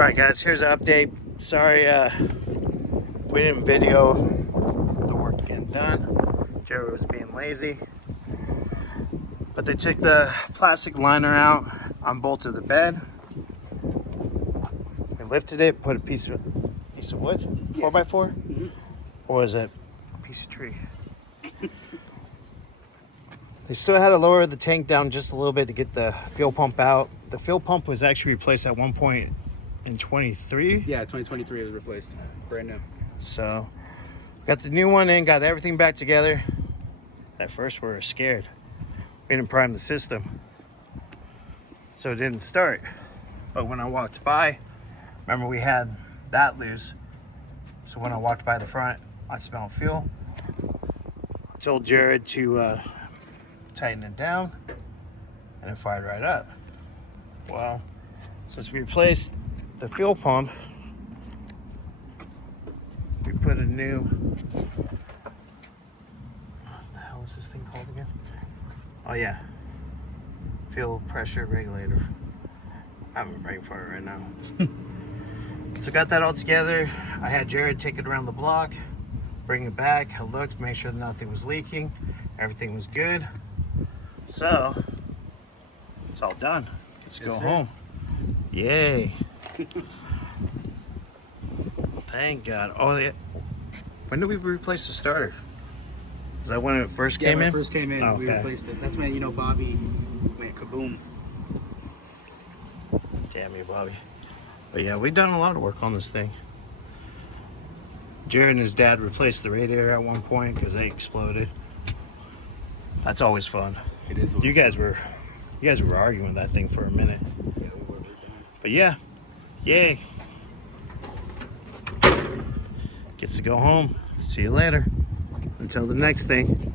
Alright guys, here's an update. Sorry we didn't video the work getting done. Joe was being lazy. But they took the plastic liner out, unbolted the bed. They lifted it, put a piece of wood? Yes. 4x4? Mm-hmm. Or was it a piece of tree? They still had to lower the tank down just a little bit to get the fuel pump out. The fuel pump was actually replaced at one point in 23. Yeah, 2023 it was replaced, brand new. So got the new one in, got everything back together. At first we were scared. We didn't prime the system, so it didn't start. But when I walked by, remember we had that loose. So when I walked by the front, I smelled fuel. I told Jared to tighten it down, and it fired right up. Well, since we replaced the fuel pump, we put a new, what the hell is this thing called again? Oh yeah, fuel pressure regulator. I'm right for it right now. So got that all together. I had Jared take it around the block, bring it back. I looked, make sure nothing was leaking. Everything was good. So it's all done. Let's go home. Yay. Thank God. Oh, yeah. When did we replace the starter? Is that when it first came in? Yeah, when it first came in, oh, we replaced it. That's when, Bobby went kaboom. Damn you, Bobby. But yeah, we've done a lot of work on this thing. Jared and his dad replaced the radiator at one point because they exploded. That's always fun. It is. You guys were arguing that thing for a minute. Yeah, we were. But yeah, yay. Gets to go home. See you later. Until the next thing.